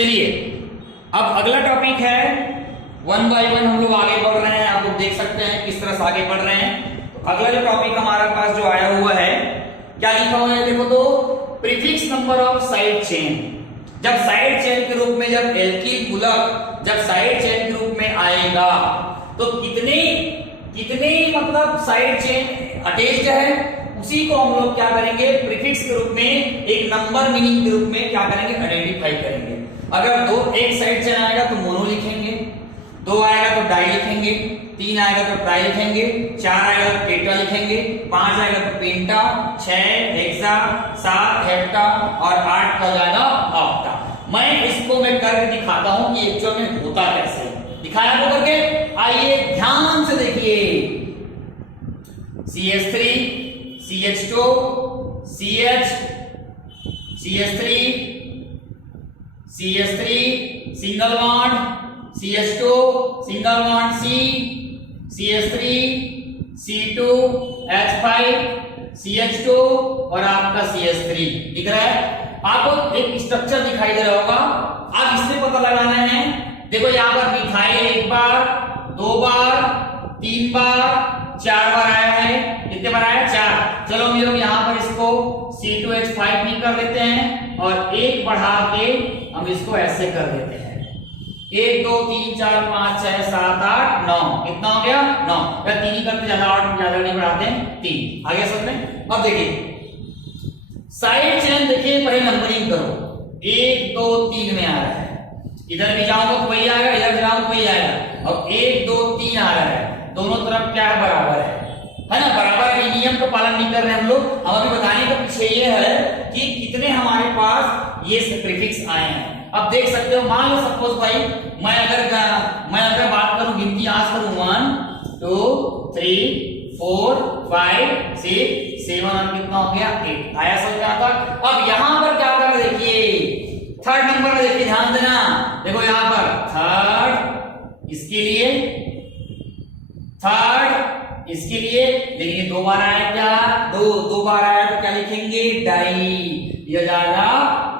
चलिए अब अगला टॉपिक है, वन बाय वन हम लोग आगे बढ़ रहे हैं। आप लोग देख सकते हैं किस तरह से आगे बढ़ रहे हैं। तो अगला जो टॉपिक हमारे पास जो आया हुआ है, क्या लिखा हुआ है देखो तो, prefix number of side chain. जब साइड चेन के रूप में, जब एल्कीन मूलक जब साइड चेन के रूप में आएगा तो कितने मतलब साइड चेन अटैच्ड है, उसी को हम लोग क्या करेंगे, प्रीफिक्स के रूप में एक नंबर मीनिंग के रूप में क्या करेंगे, आइडेंटिफाई करेंगे। अगर दो एक साइड चेन आएगा तो मोनो लिखेंगे, दो आएगा तो डाई लिखेंगे, तीन आएगा तो ट्राई लिखेंगे, चार आएगा तो टेट्रा लिखेंगे, पांच आएगा तो पेंटा, छह हेक्सा, सात हेप्टा और आठ का जाएगा ऑक्टा। मैं इसको मैं करके दिखाता हूं कि एक्चुअल में होता कैसे है। दिखाया तो करके, आइए ध्यान से देखिए। CH3 CH2 CH CH3 CH3 single bond, CH2 single bond C, CH3 C2 H5 CH2 और आपका CH3 दिख रहा है आपको, एक स्ट्रक्चर दिखाई दे रहा होगा। अब इससे पता लगाना है, देखो यहां पर मिथाइल एक बार, दो बार, तीन बार, चार बार आया है। कितने बार आया? चार। चलो हम लोग यहाँ पर इसको C2H5 भी कर देते हैं और एक बढ़ा के हम इसको ऐसे कर देते हैं। 1 2 3 4 5 6 7 8 9, कितना हो गया? 9। या तीन ही करते, ज्यादा और ज्यादा नहीं बढ़ाते हैं, 3 आ गया समझ में। अब देखिए साइड चेन, देखिए पहले नंबरिंग करो, 1 2 3 में आ रहा है, इधर भी जाऊंगा तो वही आएगा, इधर जाऊंगा तो वही आएगा। अब 1 2 3 आ रहा है, दोनों तरफ क्या है, बराबर है ना, बराबर के नियम का पालन नहीं कर रहे हम लोग। हम अभी बताने का पीछे ये है कि कितने हमारे पास ये प्रीफिक्स आए हैं। अब देख सकते हो, मान लो सपोज भाई मैं अगर बात करूं, गिनती आज करूं 1 2 3 4 5 6 7 और कितना हो गया 8, आया समझ में आता। अब यहां पर क्या कर, देखिए थर्ड नंबर में देखिए, ध्यान देना, देखो यहां पर थर्ड, इसके लिए थर्ड, इसके लिए, लेकिन ये दो बार आया, क्या दो बार आया तो क्या लिखेंगे, डाई, ये जाएगा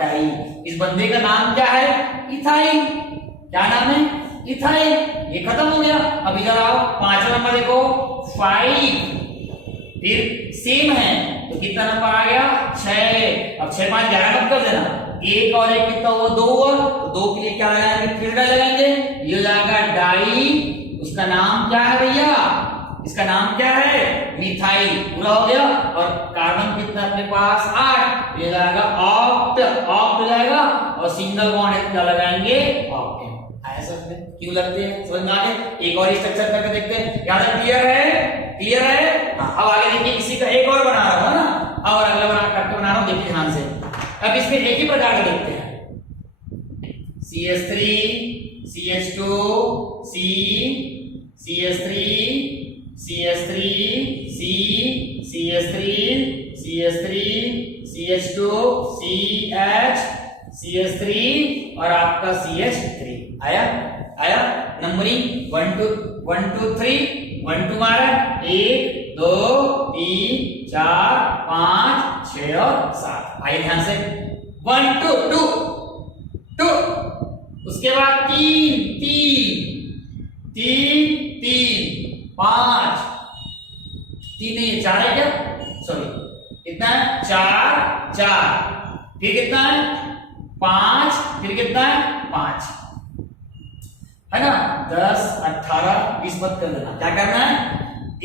डाई। इस बंदे का नाम क्या है, इथाइल। क्या नाम है, इथाइल। ये खत्म हो गया। अब इधर आओ, पांचवा नंबर देखो 5, फिर सेम है तो कितना नंबर आ गया, 6। अब 6 5 11 मत कर देना, एक और एक कितना हुआ, 2 हुआ, तो 2 के लिए क्या लगाएंगे, फिर डाई लगाएंगे, ये जाएगा डाई। उसका नाम क्या है भैया, इसका नाम क्या है, मिथाइल। पूरा हो गया। और कार्बन कितना अपने पास 8, ये जाएगा ऑक्ट, ऑक्ट जाएगा। और सिंगल बॉन्ड क्या लगाएंगे, ऑक्टेन। आया समझ में, क्यों लगते हैं, समझ में आ गए। एक और स्ट्रक्चर करके देखते हैं, याद है, क्लियर है, क्लियर है। अब आगे देखिए, इसी का एक और बना रहा हूं ना, अब अगला बना रहा हूं, देखिए ध्यान से। अब इसमें एक ही प्रकार का देखते हैं, CH3 CH2 C CH3 CH3 C CH3 CH3 CH2 CH CH3 और आपका CH3 आया। नंबरिंग 1 2 3 1 2 मारा, 1 2 3 4 5 6 और 7। आइए ध्यान से, 1 2 2 2, उसके बाद 3 3 3 3 5 3 नहीं 4 है क्या, सॉरी कितना है, 4 4, फिर कितना है 5, फिर कितना है 5, है ना। 10 18 20 मत कर देना, क्या करना है,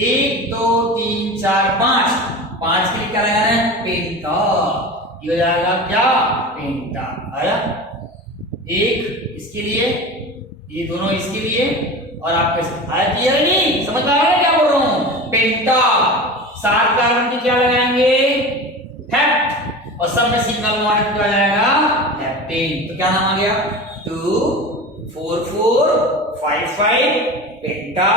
1 2 3 4 5, 5 के लिए क्या लगाना है, पेंटा। ये हो जाएगा क्या, पेंटा। आया, एक इसके लिए, ये दोनों इसके लिए, और आपका आया, क्लियर नहीं, समझ में आ रहा है क्या बोल रहा हूं, पेंटा। 7 कार्बन की क्या लगाएंगे, हेप्ट, और सब में सिंगल बॉन्ड क्या जाएगा, हेप्टेन। तो क्या नाम आ गया, 2 4 4 5 5 पेंटा,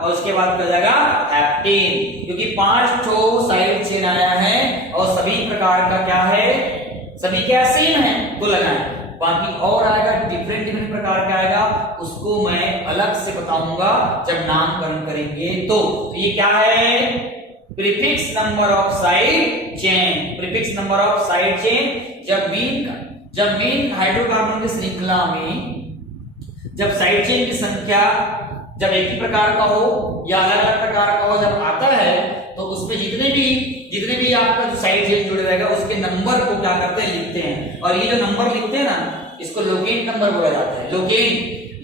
और उसके बाद क्या जाएगा, हेप्टेन। क्योंकि 5 ठो साइड चेन आया है और सभी प्रकार का क्या है, सभी क्या सेम है, तो लगाए। बाकी और आएगा, डिफरेंट प्रकार का आएगा, उसको मैं अलग से बताऊंगा जब नामकरण करेंगे। तो ये क्या है, prefix number of side chain. Prefix number of side chain जब मीन जब मेन हाइड्रोकार्बन की श्रृंखला में जब साइड चेन की संख्या जब एक ही प्रकार का हो या अलग अलग प्रकार का हो जब आता है तो उसमें जितने भी आपका जो साइड चेन जुड़े रहेगा उसके नंबर को क्या करते हैं, लिखते हैं। और ये जो नंबर लिखते हैं ना, इसको लोकेंट नंबर बोला जाता है।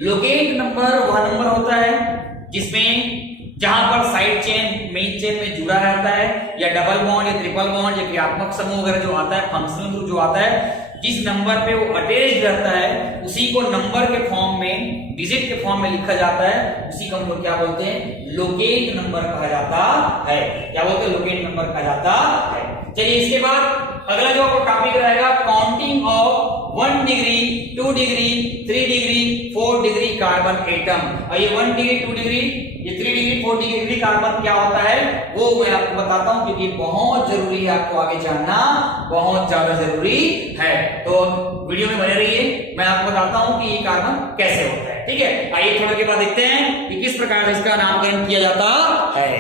लोकेंट नंबर वह नंबर होता है जिसमें जहां पर साइड चेन मेन चेन में जुड़ा रहता है या डबल बॉन्ड या ट्रिपल बॉन्ड या क्रियात्मक समूह वगैरह जो आता है, फंक्शनल ग्रुप जो आता है, जिस नंबर पे वो अटैच रहता है उसी को नंबर के फॉर्म में, डिजिट के फॉर्म में लिखा जाता है। उसी को हम लोग क्या बोलते हैं, लोकेंट नंबर कहा जाता है। क्या बोलते हैं, लोकेंट नंबर कहा जाता है। चलिए इसके बाद अगला जो आपका टॉपिक रहेगा, counting of 1 degree 2 degree 3 degree 4 degree carbon atom. और ये 1 डिग्री 2 डिग्री, ये 3 डिग्री 4 डिग्री कार्बन क्या होता है वो मैं आपको बताता हूं, क्योंकि बहुत जरूरी है, आपको आगे जानना बहुत ज्यादा जरूरी है। तो वीडियो में बने रहिए, मैं आपको बताता हूं कि ये कार्बन कैसे होता है। ठीक है, आइए थोड़ा के बाद देखते हैं कि किस प्रकार से इसका नामकरण किया जाता है।